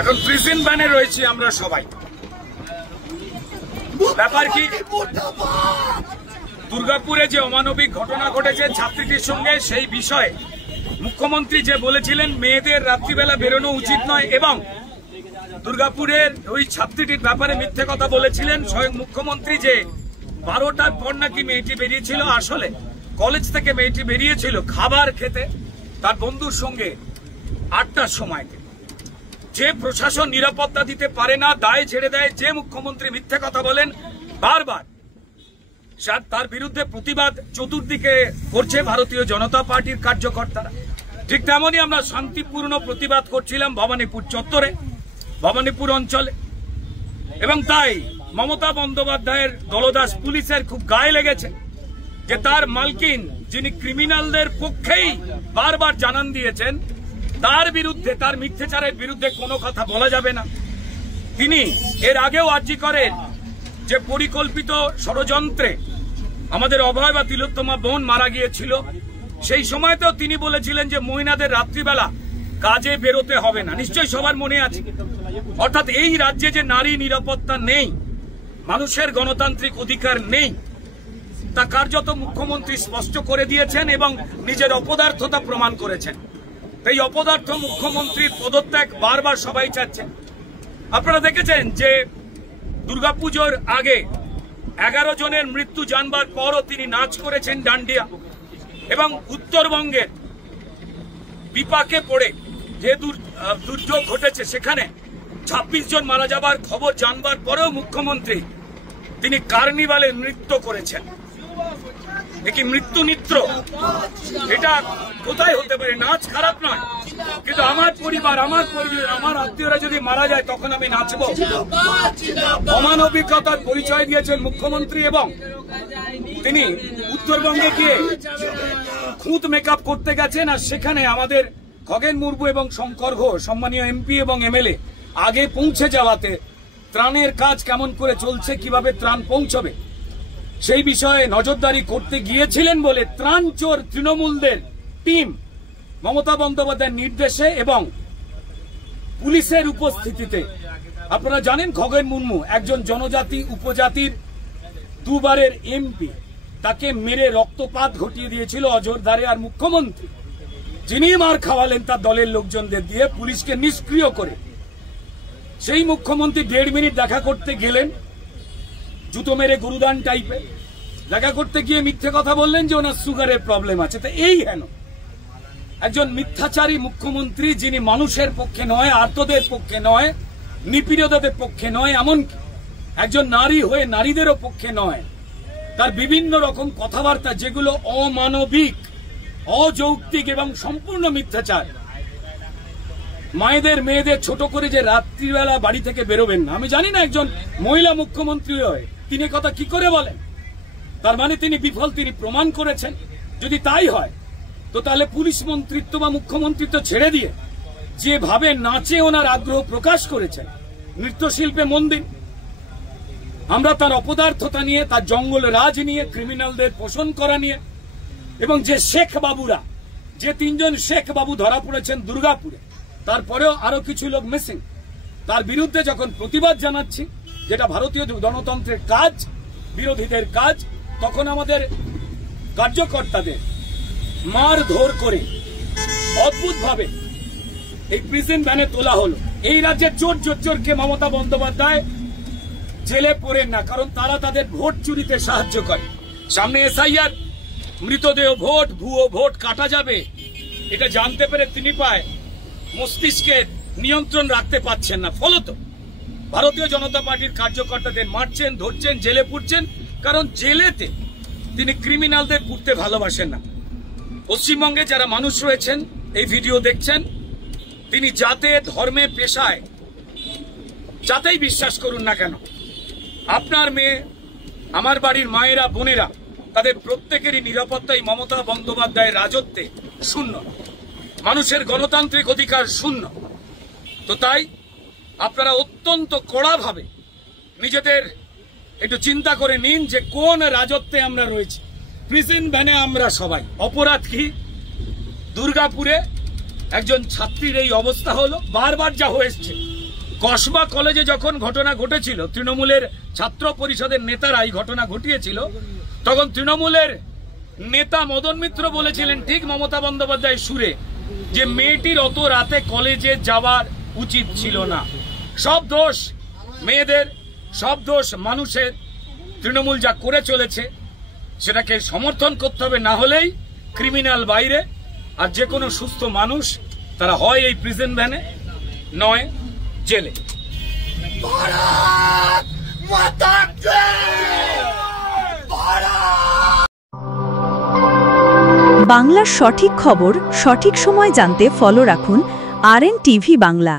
এখন প্রিজন ভ্যানে রয়েছি আমরা সবাই। ব্যাপার কি, দুর্গাপুরে যে অমানবিক ঘটনা ঘটেছে ছাত্রীটির সঙ্গে, সেই বিষয়ে মুখ্যমন্ত্রী যে বলেছিলেন মেয়েদের রাত্রিবেলা বেরোনো উচিত নয় এবং দুর্গাপুরের ওই ছাত্রীটির ব্যাপারে মিথ্যে কথা বলেছিলেন স্বয়ং মুখ্যমন্ত্রী, যে 12টার পর নাকি মেয়েটি বেরিয়েছিল। আসলে কলেজ থেকে মেয়েটি বেরিয়েছিল খাবার খেতে তার বন্ধুর সঙ্গে 8টার সময়তে। যে প্রশাসন নিরাপত্তা দিতে পারে না, দায় ছেড়ে দেয়, যে মুখ্যমন্ত্রী মিথ্যে কথা বলেন বারবার, তার বিরুদ্ধে প্রতিবাদ চতুর্দিকে করছে ভারতীয় জনতা পার্টির কার্যকর্তারা। ঠিক তেমনই আমরা শান্তিপূর্ণ প্রতিবাদ করছিলাম ভবানীপুর চত্বরে, ভবানীপুর অঞ্চলে। এবং তাই মমতা বন্দ্যোপাধ্যায়ের দলদাস পুলিশের খুব গায়ে লেগেছে যে তার মালকিন, যিনি ক্রিমিনালদের পক্ষেই বারবার জানান দিয়েছেন, তার বিরুদ্ধে, তার মিথ্যাচারের বিরুদ্ধে কোনো কথা বলা যাবে না। তিনি এর আগেও আর্জি করেন যে পরিকল্পিত ষড়যন্ত্রে আমাদের অভয় বা তিলোত্তমা বোন মারা গিয়েছিল, সেই সময়তেও তিনি বলেছিলেন যে মহিলাদের রাত্রিবেলা কাজে বেরোতে হবে না। নিশ্চয়ই সবার মনে আছে। অর্থাৎ এই রাজ্যে যে নারী নিরাপত্তা নেই, মানুষের গণতান্ত্রিক অধিকার নেই, তা কার্যত মুখ্যমন্ত্রী স্পষ্ট করে দিয়েছেন এবং নিজের অপদার্থতা প্রমাণ করেছেন। এই অপদার্থ মুখ্যমন্ত্রীর পদত্যাগ বারবার সবাই চাচ্ছেন। আপনারা দেখেছেন যে দুর্গাপুজোর আগে 11 জনের মৃত্যু জানবার পরও তিনি নাচ করেছেন ডান্ডিয়া, এবং উত্তরবঙ্গের বিপাকে পড়ে যে দুর্যোগ ঘটেছে সেখানে 26 জন মারা যাবার খবর জানবার পরেও মুখ্যমন্ত্রী তিনি কার্নিভালে নৃত্য করেছেন। কি মৃত্যু নৃত্য, এটা কোথায় হতে পারে? নাচ খারাপ নয়, কিন্তু আমার পরিবার, আমার পরিবার, আমার আত্মীয়রা যদি মারা যায় তখন আমি নাচব? অমানবিকতার পরিচয় দিয়েছেন মুখ্যমন্ত্রী। এবং তিনি উত্তরবঙ্গে গিয়ে খুঁত মেকআপ করতে গেছেন, আর সেখানে আমাদের খগেন মুর্মু এবং শঙ্কর ঘোষ, সম্মানীয় এমপি এবং এমএলএ, আগে পৌঁছে যাওয়াতে ত্রাণের কাজ কেমন করে চলছে, কিভাবে ত্রাণ পৌঁছবে সেই বিষয়ে নজরদারি করতে গিয়েছিলেন বলে ত্রাণ চোর তৃণমূলদের টিম মমতা বন্দ্যোপাধ্যায়ের নির্দেশে এবং পুলিশের উপস্থিতিতে, আপনারা জানেন খগেন মুর্মু একজন জনজাতি উপজাতির 2 বারের এমপি, তাকে মেরে রক্তপাত ঘটিয়ে দিয়েছিল অযোধ্যারে। আর মুখ্যমন্ত্রী যিনি মার খাওয়ালেন তার দলের লোকজনদের দিয়ে, পুলিশকে নিষ্ক্রিয় করে, সেই মুখ্যমন্ত্রী 1.5 মিনিট দেখা করতে গেলেন, জুতো মেরে গুরুদান টাইপে দেখা করতে গিয়ে মিথ্যে কথা বললেন যে ওনার সুগারের প্রবলেম আছে। তো এই হেন একজন মিথ্যাচারী মুখ্যমন্ত্রী, যিনি মানুষের পক্ষে নয়, আর্তদের পক্ষে নয়, নিপীড়িতদের পক্ষে নয়, এমনকি একজন নারী হয়ে নারীদেরও পক্ষে নয়, তার বিভিন্ন রকম কথাবার্তা যেগুলো অমানবিক, অযৌক্তিক এবং সম্পূর্ণ মিথ্যাচার। মায়েদের, মেয়েদের ছোট করে যে রাত্রিবেলা বাড়ি থেকে বেরোবেন না, আমি জানি না একজন মহিলা মুখ্যমন্ত্রী হয়ে তিনি কথা কি করে বলেন। তার মানে তিনি বিফল, তিনি প্রমাণ করেছেন। যদি তাই হয় তো তাহলে পুলিশ মন্ত্রিত্ব বা মুখ্যমন্ত্রিত্ব ছেড়ে দিয়ে যেভাবে নাচে ওনার আগ্রহ প্রকাশ করেছেন, নৃত্যশিল্পে মন দিন। আমরা তার অপদার্থতা নিয়ে, তার জঙ্গল রাজ নিয়ে, ক্রিমিনালদের পোষণ করা নিয়ে, এবং যে শেখ বাবুরা, যে 3 জন শেখ বাবু ধরা পড়েছেন দুর্গাপুরে, তারপরেও আরো কিছু লোক মিসিং, তার বিরুদ্ধে যখন প্রতিবাদ জানাচ্ছি, যেটা ভারতীয় গণতন্ত্রের কাজ, বিরোধীদের কাজ, তখন আমাদের কার্যকর্তাদের মারধর করে অদ্ভুতভাবে এই প্রিজন ভ্যানে তোলা হলো। এই রাজ্যের চোর জোচ্চোরকে মমতা বন্দ্যোপাধ্যায় জেলে পড়েন না, কারণ তারা তাদের ভোট চুরিতে সাহায্য করে। সামনে এসআইআর, মৃতদেহ ভোট, ভুয়ো ভোট কাটা যাবে, এটা জানতে পেরে তিনি পায় মস্তিষ্কের নিয়ন্ত্রণ রাখতে পারছেন না। ফলত ভারতীয় জনতা পার্টির কার্যকর্তাদের মারছেন, ধরছেন, জেলে পুরছেন, কারণ জেলেতে তিনি ক্রিমিনালদের পুড়তে ভালোবাসেন না। পশ্চিমবঙ্গে যারা মানুষ রয়েছেন, এই ভিডিও দেখছেন, তিনি জাতে, ধর্মে, পেশায় যাতেই বিশ্বাস করুন না কেন, আপনার মেয়ে, আমার বাড়ির মায়েরা, বোনেরা, তাদের প্রত্যেকেরই নিরাপত্তাই মমতা বন্দ্যোপাধ্যায়ের রাজত্বে শূন্য, মানুষের গণতান্ত্রিক অধিকার শূন্য। তো তাই আপনারা অত্যন্ত কড়াভাবে নিজেদের একটু চিন্তা করে নিন যে কোন রাজত্বে আমরা রয়েছি। প্রিজন ভ্যানে আমরা সবাই। অপরাধ কি? দুর্গাপুরে একজন ছাত্রীর এই অবস্থা হলো, বারবার যা হয়েছে কসবা কলেজে যখন ঘটনা ঘটেছিল, তৃণমূলের ছাত্র পরিষদের নেতারা এই ঘটনা ঘটিয়েছিল, তখন তৃণমূলের নেতা মদন মিত্র বলেছিলেন ঠিক মমতা বন্দ্যোপাধ্যায় সুরে যে মেয়েটির অত রাতে কলেজে যাওয়ার উচিত ছিল না। সব দোষ মেয়েদের, সব দোষ মানুষের। তৃণমূল যা করে চলেছে সেটাকে সমর্থন করতে হবে, না হলেই ক্রিমিনাল বাইরে, আর যে কোনো সুস্থ মানুষ তারা হয় এই প্রিজন ভ্যানে নয় জেলে। বাংলার সঠিক খবর সঠিক সময় জানতে ফলো রাখুন RN TV বাংলা।